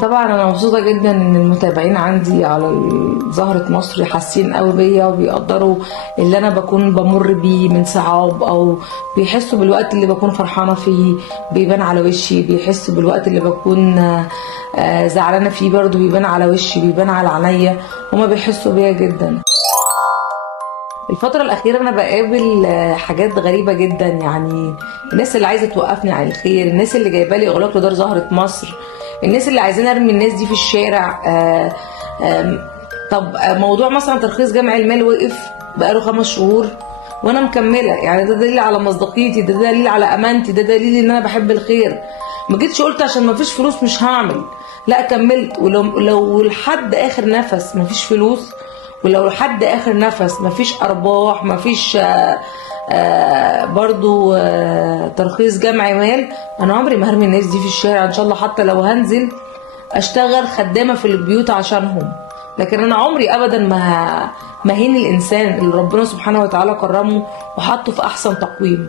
طبعا انا مبسوطه جدا ان المتابعين عندي على زهرة مصر حاسين قوي بيا وبيقدروا اللي انا بكون بمر بيه من صعاب، او بيحسوا بالوقت اللي بكون فرحانه فيه بيبان على وشي، بيحسوا بالوقت اللي بكون زعلانه فيه برضو بيبان على وشي، بيبان على عينيا. هما بيحسوا بيا جدا. الفترة الأخيرة أنا بقابل حاجات غريبة جدا، يعني الناس اللي عايزة توقفني عن الخير، الناس اللي جايبالي إغلاق لدار زهرة مصر، الناس اللي عايزين أرمي الناس دي في الشارع. طب موضوع مثلا ترخيص جمع المال وقف بقاله 5 شهور وأنا مكملة، يعني ده دليل على مصداقيتي، ده دليل على أمانتي، ده دليل إن أنا بحب الخير. ما جيتش قلت عشان ما فيش فلوس مش هعمل، لا كملت. ولو لحد آخر نفس ما فيش فلوس، ولو لحد اخر نفس مفيش ارباح، مفيش برضو ترخيص جمع مال، انا عمري ما هرمي الناس دي في الشارع. ان شاء الله حتى لو هنزل اشتغل خدامة في البيوت عشانهم، لكن انا عمري ابدا ما هين الانسان اللي ربنا سبحانه وتعالى كرمه وحطه في احسن تقويم.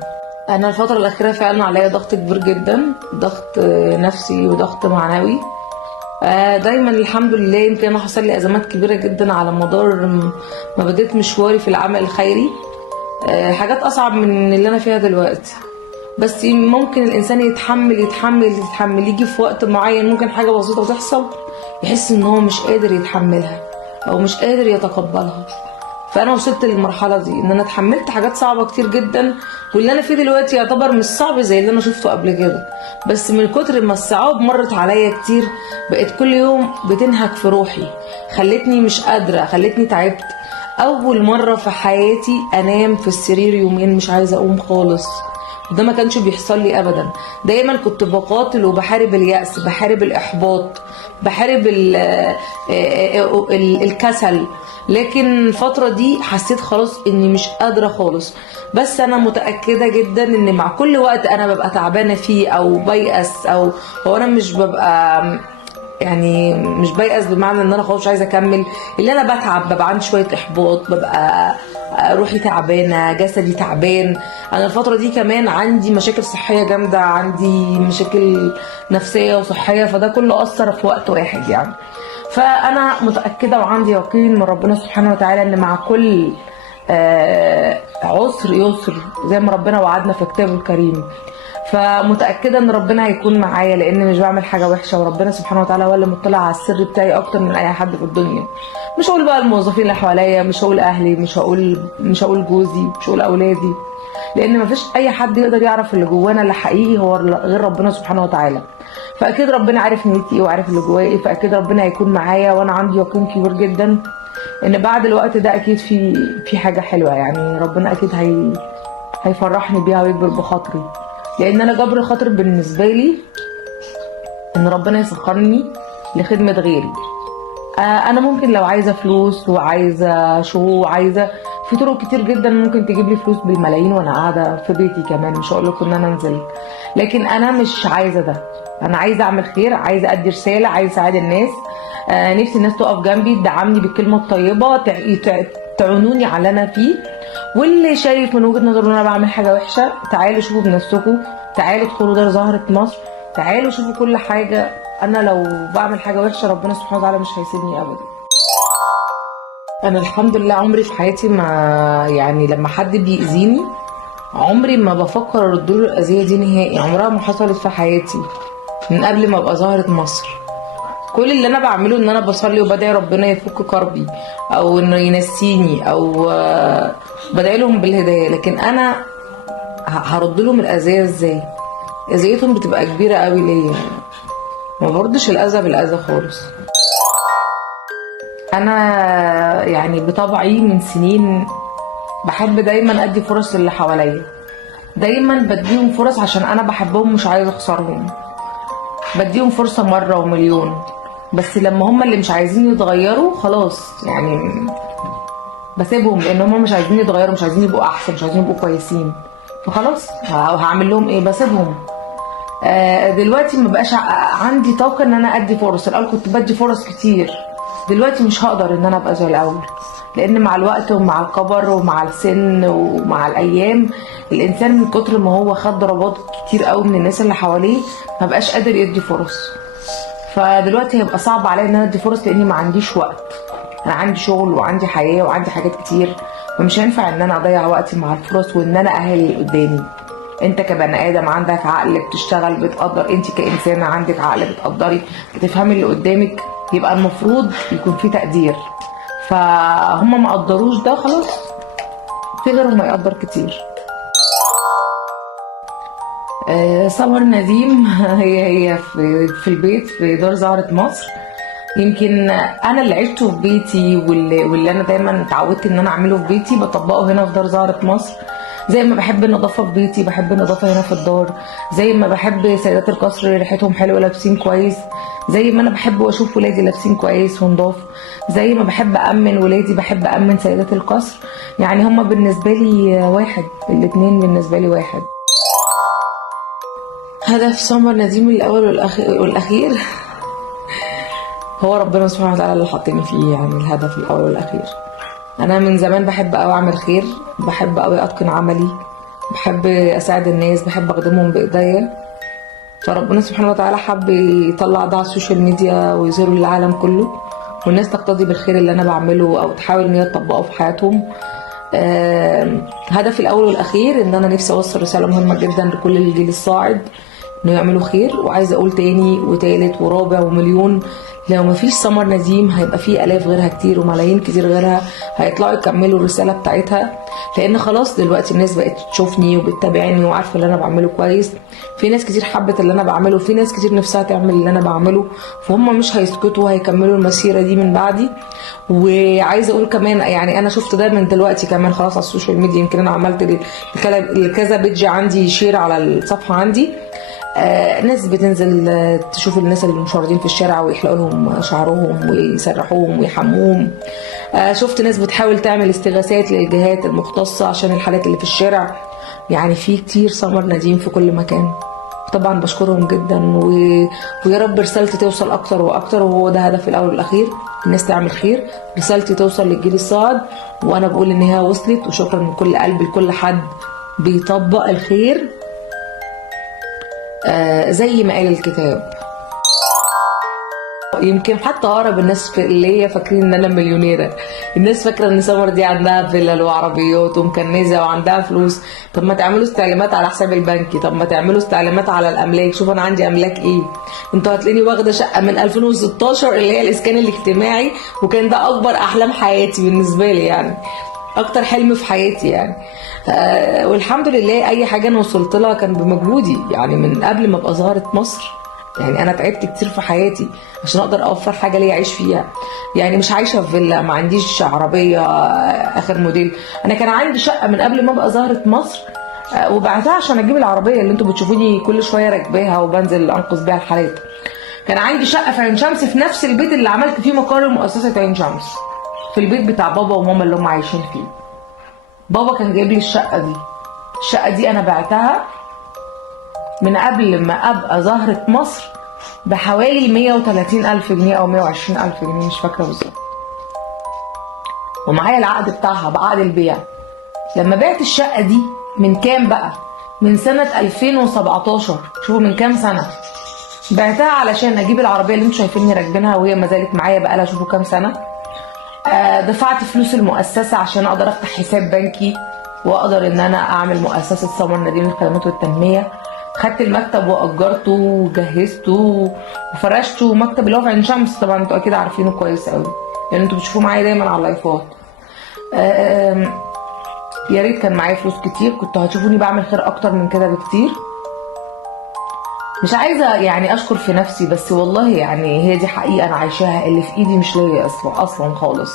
انا الفترة الاخيرة فعلا عليا ضغط كبير جدا، ضغط نفسي وضغط معنوي. دايما الحمد لله. يمكن انا حصل لي ازمات كبيره جدا على مدار ما بديت مشواري في العمل الخيري، حاجات اصعب من اللي انا فيها دلوقتي. بس ممكن الانسان يتحمل يجي في وقت معين ممكن حاجه بسيطه تحصل يحس ان هو مش قادر يتحملها او مش قادر يتقبلها. فانا وصلت للمرحله دي ان انا اتحملت حاجات صعبه كتير جدا، واللي انا فيه دلوقتي يعتبر مش صعب زي اللي انا شفته قبل كده، بس من كتر ما الصعاب مرت عليا كتير بقت كل يوم بتنهك في روحي، خلتني مش قادره، خلتني تعبت. اول مره في حياتي انام في السرير يومين مش عايزه اقوم خالص، وده ما كانش بيحصل لي ابدا. دايما كنت بقاتل وبحارب اليأس، بحارب الاحباط، بحارب الكسل. لكن الفترة دي حسيت خلاص اني مش قادرة خالص. بس انا متأكدة جدا ان مع كل وقت انا ببقى تعبانة فيه او بيأس، او هو انا مش ببقى يعني مش بيأس بمعنى ان انا خلاص مش عايزه اكمل، اللي انا بتعب ببقى عندي شويه احباط، ببقى روحي تعبانه، جسدي تعبان. انا الفتره دي كمان عندي مشاكل صحيه جامده، عندي مشاكل نفسيه وصحيه، فده كله اثر في وقت واحد يعني. فانا متاكده وعندي يقين من ربنا سبحانه وتعالى ان مع كل عسر يسر، زي ما ربنا وعدنا في كتابه الكريم. فمتأكدة ان ربنا هيكون معايا، لان مش بعمل حاجة وحشة، وربنا سبحانه وتعالى هو اللي مطلع على السر بتاعي اكتر من اي حد في الدنيا. مش هقول بقى الموظفين اللي حواليا، مش هقول اهلي، مش هقول جوزي، مش هقول اولادي، لان مفيش اي حد يقدر يعرف اللي جوانا اللي حقيقي هو غير ربنا سبحانه وتعالى. فاكيد ربنا عارف نيتي ايه وعارف اللي جوايا ايه، فاكيد ربنا هيكون معايا، وانا عندي يقين كبير جدا ان بعد الوقت ده اكيد في حاجة حلوة، يعني ربنا اكيد هيفرحني بيها ويكبر بخاطري. لان انا جبر خاطر بالنسبه لي ان ربنا يسخرني لخدمه غيري. انا ممكن لو عايزه فلوس وعايزه شو وعايزه، في طرق كتير جدا ممكن تجيب لي فلوس بالملايين وانا قاعده في بيتي كمان، مش هقول لكم ان انا انزل، لكن انا مش عايزه ده. انا عايزه اعمل خير، عايزه ادي رساله، عايزه اساعد الناس. نفسي الناس تقف جنبي تدعمني بالكلمه الطيبه، تعونوني على اللي انا فيه. واللي شايف من وجهة نظره ان انا بعمل حاجة وحشة، تعالوا شوفوا بنفسكم، تعالوا ادخلوا دار زهرة مصر، تعالوا شوفوا كل حاجة. انا لو بعمل حاجة وحشة ربنا سبحانه وتعالى مش هيسيبني ابدا. انا الحمد لله عمري في حياتي ما، يعني لما حد بيأذيني عمري ما بفكر ارد له الاذية دي نهائي، عمرها ما حصلت في حياتي من قبل ما ابقى زهرة مصر. كل اللي انا بعمله ان انا بصلي وبدعي ربنا يفك كربي، او انه ينسيني، او بدعي لهم بالهدايه. لكن انا هرد لهم الاذيه ازاي؟ اذيتهم بتبقى كبيره قوي ليا، ما بردش الاذى بالاذى خالص. انا يعني بطبعي من سنين بحب دايما ادي فرص للي حواليا، دايما بديهم فرص عشان انا بحبهم مش عايزه اخسرهم، بديهم فرصه مره ومليون. بس لما هم اللي مش عايزين يتغيروا خلاص يعني بسيبهم، لان هم مش عايزين يتغيروا، مش عايزين يبقوا احسن، مش عايزين يبقوا كويسين، فخلاص هعمل لهم ايه؟ بسيبهم. دلوقتي ما بقاش عندي طاقه ان انا ادي فرص. الاول كنت بدي فرص كتير، دلوقتي مش هقدر ان انا ابقى زي الاول، لان مع الوقت ومع الكبر ومع السن ومع الايام الانسان من كتر ما هو خد ضربات كتير قوي من الناس اللي حواليه ما بقاش قادر يدي فرص. فدلوقتي هيبقى صعب عليا ان انا ادي فرص لاني ما عنديش وقت. انا عندي شغل وعندي حياه وعندي حاجات كتير، فمش هينفع ان انا اضيع وقتي مع الفرص وان انا اهل اللي قدامي. انت كبني ادم عندك عقل، بتشتغل، بتقدر، انت كانسانه عندك عقل، بتقدري، بتفهمي اللي قدامك، يبقى المفروض يكون في تقدير. فهم ما قدروش ده، خلاص في غيرهم ما يقدر كتير. سمر نديم هي في البيت في دار زهرة مصر. يمكن انا اللي عشته في بيتي واللي انا دايما اتعودت ان انا اعمله في بيتي بطبقه هنا في دار زهرة مصر. زي ما بحب النظافه في بيتي بحب النظافه هنا في الدار. زي ما بحب سيدات القصر ريحتهم حلوه لابسين كويس. زي ما انا بحب واشوف ولادي لابسين كويس ونضاف. زي ما بحب امن ولادي بحب امن سيدات القصر. يعني هما بالنسبه لي واحد، الاتنين بالنسبه لي واحد. هدف سمر نديم الاول والاخير هو ربنا سبحانه وتعالى اللي حطني فيه، يعني الهدف الاول والاخير. انا من زمان بحب قوي اعمل خير، بحب قوي اتقن عملي، بحب اساعد الناس، بحب اخدمهم بايديا. فربنا سبحانه وتعالى حب يطلع ده على السوشيال ميديا ويظهره للعالم كله، والناس تقتدي بالخير اللي انا بعمله او تحاول ان هي تطبقه في حياتهم. هدفي الاول والاخير ان انا نفسي اوصل رساله مهمه جدا لكل الجيل الصاعد، انه يعملوا خير. وعايزه اقول تاني وتالت ورابع ومليون، لو مفيش سمر نديم هيبقى في الاف غيرها كتير وملايين كتير غيرها هيطلعوا يكملوا الرساله بتاعتها. لان خلاص دلوقتي الناس بقت تشوفني وبتتابعني وعارفه اللي انا بعمله كويس. في ناس كتير حبت اللي انا بعمله وفي ناس كتير نفسها تعمل اللي انا بعمله، فهم مش هيسكتوا، هيكملوا المسيره دي من بعدي. وعايزه اقول كمان يعني انا شفت ده من دلوقتي كمان خلاص على السوشيال ميديا. يمكن انا عملت لكذا بيدج عندي شير على الصفحه عندي. ناس بتنزل تشوف الناس اللي مشردين في الشارع ويحلقوا لهم شعرهم ويسرحوهم ويحموهم. شفت ناس بتحاول تعمل استغاثات للجهات المختصة عشان الحالات اللي في الشارع. يعني في كتير سمر نديم في كل مكان، طبعا بشكرهم جدا ويا رب رسالتي توصل اكتر واكتر. وهو ده هدفي الاول والاخير، الناس تعمل خير، رسالتي توصل للجيل الصاعد. وانا بقول ان هي وصلت، وشكرا من كل قلبي لكل حد بيطبق الخير زي ما قال الكتاب. يمكن حتى اقرب الناس اللي هي فاكرين ان انا مليونيره. الناس فاكره ان سمر دي عندها فيلل وعربيات ومكنزه وعندها فلوس. طب ما تعملوا استعلامات على حساب البنكي، طب ما تعملوا استعلامات على الاملاك، شوف انا عندي املاك ايه. انتوا هتلاقيني واخده شقه من 2016 اللي هي الاسكان الاجتماعي، وكان ده اكبر احلام حياتي بالنسبه لي، يعني اكتر حلم في حياتي يعني. والحمد لله اي حاجه انا وصلت لها كان بمجهودي، يعني من قبل ما ابقى زهرة مصر. يعني انا تعبت كتير في حياتي عشان اقدر اوفر حاجه ليا اعيش فيها. يعني مش عايشه في فيلا، ما عنديش عربيه اخر موديل. انا كان عندي شقه من قبل ما ابقى زهرة مصر، وبعتها عشان اجيب العربيه اللي انتوا بتشوفوني كل شويه راكباها وبنزل انقذ بيها الحالات. كان عندي شقه في عين شمس في نفس البيت اللي عملت فيه مقر مؤسسه عين شمس، في البيت بتاع بابا وماما اللي هم عايشين فيه. بابا كان جايب لي الشقه دي. الشقه دي انا بعتها من قبل ما ابقى زهرة مصر بحوالي 130,000 جنيه او 120,000 جنيه، مش فاكره بالظبط. ومعايا العقد بتاعها بعقد البيع. لما بعت الشقه دي من كام بقى؟ من سنه 2017، شوفوا من كام سنه. بعتها علشان اجيب العربيه اللي انتوا شايفيني راكبينها وهي ما زالت معايا بقالها شوفوا كام سنه. دفعت فلوس المؤسسه عشان اقدر افتح حساب بنكي واقدر ان انا اعمل مؤسسه سمر نديم للخدمات والتنميه. خدت المكتب واجرته وجهزته وفرشته، مكتب اللي هو في عين شمس، طبعا انتوا اكيد عارفينه كويس قوي لان انتوا بتشوفوه معايا دايما على اللايفات. يا ريت كان معايا فلوس كتير، كنت هتشوفوني بعمل خير اكتر من كده بكتير. مش عايزه يعني اشكر في نفسي، بس والله يعني هي دي حقيقه انا عايشاها. اللي في ايدي مش ليا اصلا خالص.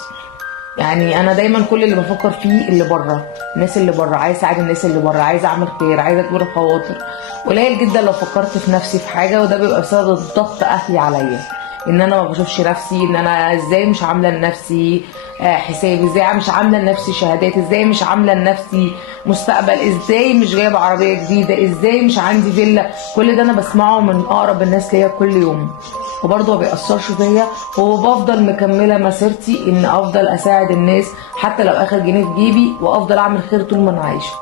يعني انا دايما كل اللي بفكر فيه اللي بره، الناس اللي بره، عايز اساعد الناس اللي بره، عايز اعمل خير، عايزه اجبر خواطر. قليل جدا لو فكرت في نفسي في حاجه، وده بيبقى بسبب ضغط اهلي عليا، ان انا ما بشوفش نفسي، ان انا ازاي مش عامله لنفسي حساب، ازاي مش عامله لنفسي شهادات، ازاي مش عامله لنفسي مستقبل، ازاي مش جايبه عربيه جديده، ازاي مش عندي فيلا. كل ده انا بسمعه من اقرب الناس ليا كل يوم، وبرضه ما بيأثرش فيا. وبفضل مكمله مسيرتي ان افضل اساعد الناس حتى لو اخر جنيه في جيبي، وافضل اعمل خير طول ما انا عايشه.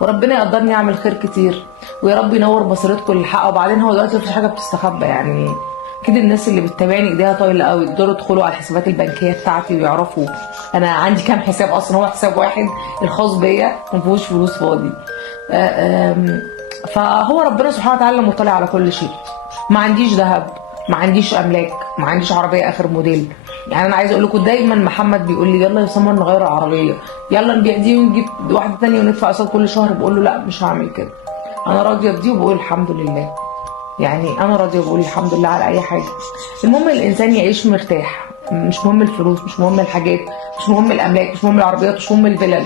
وربنا يقدرني اعمل خير كتير، ويا رب ينور بصيرتكم للحق. وبعدين هو دلوقتي مفيش حاجه بتستخبى، يعني اكيد الناس اللي بتتابعني ايديها طايله قوي يقدروا يدخلوا على الحسابات البنكيه بتاعتي ويعرفوا انا عندي كام حساب. اصلا هو حساب واحد الخاص بيا ما فيهوش فلوس فاضي. فهو ربنا سبحانه وتعالى مطلع على كل شيء. ما عنديش ذهب، ما عنديش املاك، ما عنديش عربيه اخر موديل. يعني انا عايزه اقول لكم دايما محمد بيقول لي يلا يا سمر نغير العربيه، يلا نبيع دي ونجيب واحده ثانيه وندفع قسط كل شهر. بقول له لا مش هعمل كده، انا راضيه بدي وبقول الحمد لله. يعني انا راضيه بقول الحمد لله على اي حاجه. المهم الانسان يعيش مرتاح، مش مهم الفلوس، مش مهم الحاجات، مش مهم الاملاك، مش مهم العربيات، مش مهم الفلل.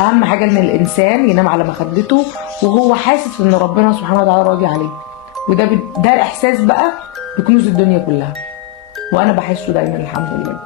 اهم حاجه ان الانسان ينام على مخدته وهو حاسس ان ربنا سبحانه وتعالى راضي عليه. وده ده الاحساس بقى بكنوز الدنيا كلها، وانا بحسه دايما الحمد لله.